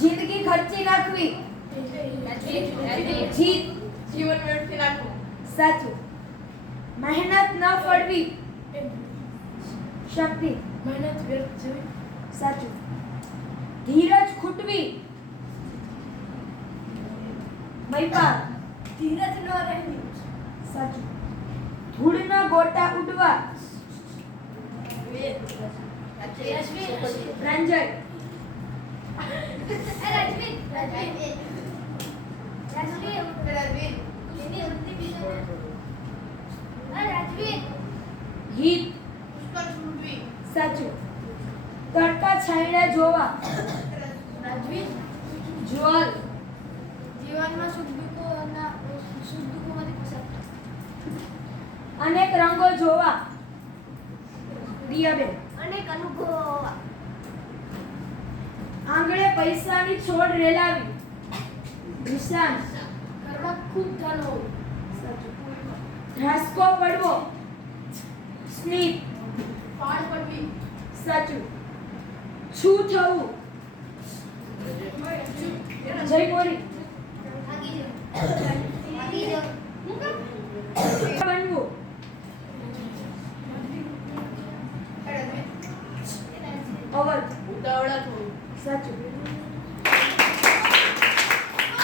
જિંદગી ખર્ચી નાખવી. જીત. જીવન વેડફી નાખવું સાચું. મહેનત ન ફળવી. શક્તિ. મહેનત વ્યર્થ સાચું. ધીરજ ખૂટવી. મહિપા ધીરજ ન રહેવી. સાચું. ધૂળના ગોટા ઉડવા. રંજય ગીત. સાચું. તડકા છાંયડા જોવા. જ્વલ. જીવનમાં સુખ દુઃખો સુખ દુઃખોમાંથી પસાર અનેક રંગો જોવા. રિયાબેન. અનેક અનુભવો પૈસાની છોડ રેલાવી. નિશાન. કરવા ખૂબ ધન હોવું પડવો સ્મિત. પાળ પડવી. સાચું. છું થવું જય મોરી. અવર ઉતાવળા થોડું. સાચું.